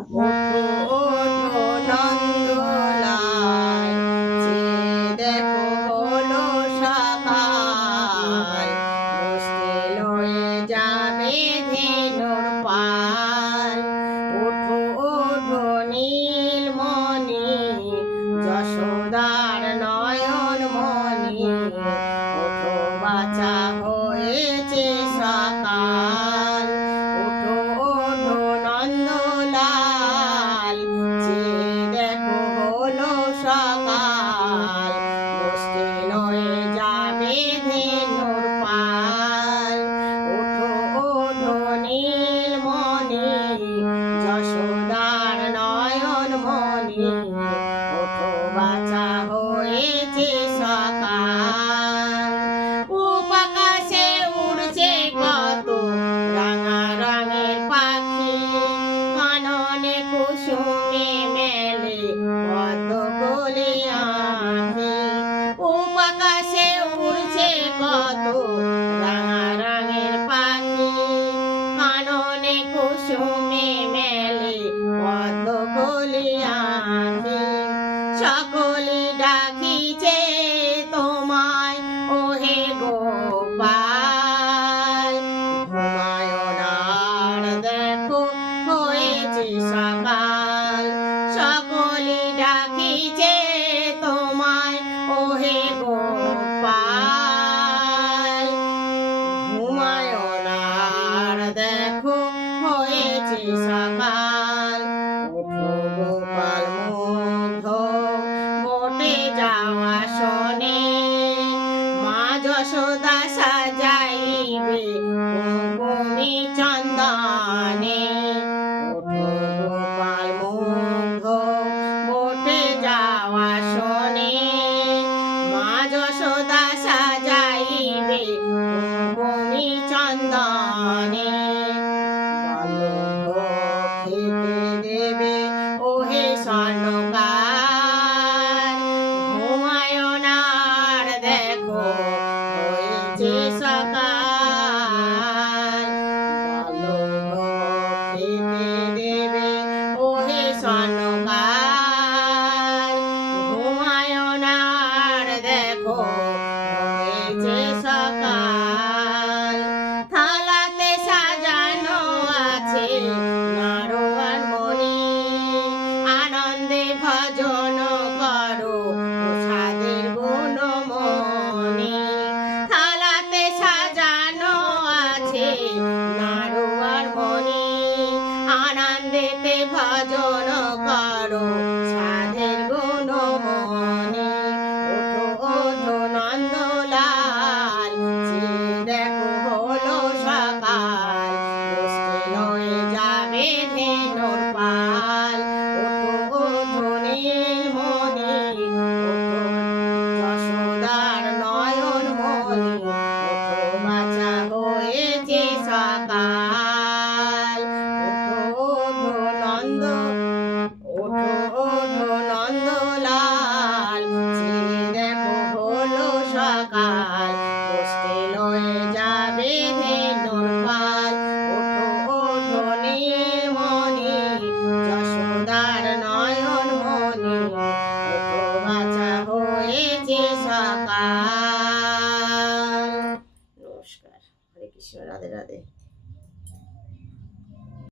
ওঠো ওঠো নন্দলাল, চেয়ে দেখো হলো সকাল, মুশকিল হয়ে যাবে ধেনুর পাল। ওঠো ওঠো নীলমণি, যশোদার নয়ন মণি, ওঠো বাছা হয়েছে সকাল। ওঠো ওঠো নন্দলাল, চেয়ে দেখো হলো সকাল, মুশকিল হয়ে যাবে ধেনুর পাল। ওঠো ওঠো নীলমণি, যশোদার নয়ন মণি, ওঠো বাছা হয়েছে সকাল। উপকাশে উড়ছে কত রাঙা রঙের পাখি, কাননে কুসুমে মেলে পদ্মকলি আঁখি। উপকাশে উড়ছে কত রাঙা রঙের পাখি, কাননে কুসুমে মেলে পদ্মকলি আঁখি। সকলে ডাকিছে তোমায় ওহে গোপাল, ঘুমায় না আর দেখো হয়েছে সকাল। সকলে ডাকিছে তোমায় ওহে গোপাল, ঘুমায় না আর দেখো হয়েছে সকাল। ওঠো গোপাল মুগ্ধ মোটে যাওয়া শোনে, মা যশোদা সাজাইবে কুঙ্কুমি চন্দনে। ওঠো গোপাল মুগ্ধ মোটে যাওয়া শোনে, মা যশোদা সাজাইবে কুঙ্কুমি চন্দনে। বালক খেতে দেবে ওহে স্বর্ণকার, ঘুমায় না আর দেখো হয়েছে সকাল। বালক খেতে দেবে ওহে স্বর্ণকার, ঘুমায় না আর দেখো হয়েছে সকাল। থালাতে সাজানো আছে নারোয়ার মণি, আনন্দে ভজন করো সাদের গুণমণি। থালাতে সাজানো আছে নারোয়ার মণি, আনন্দেতে ভজন করো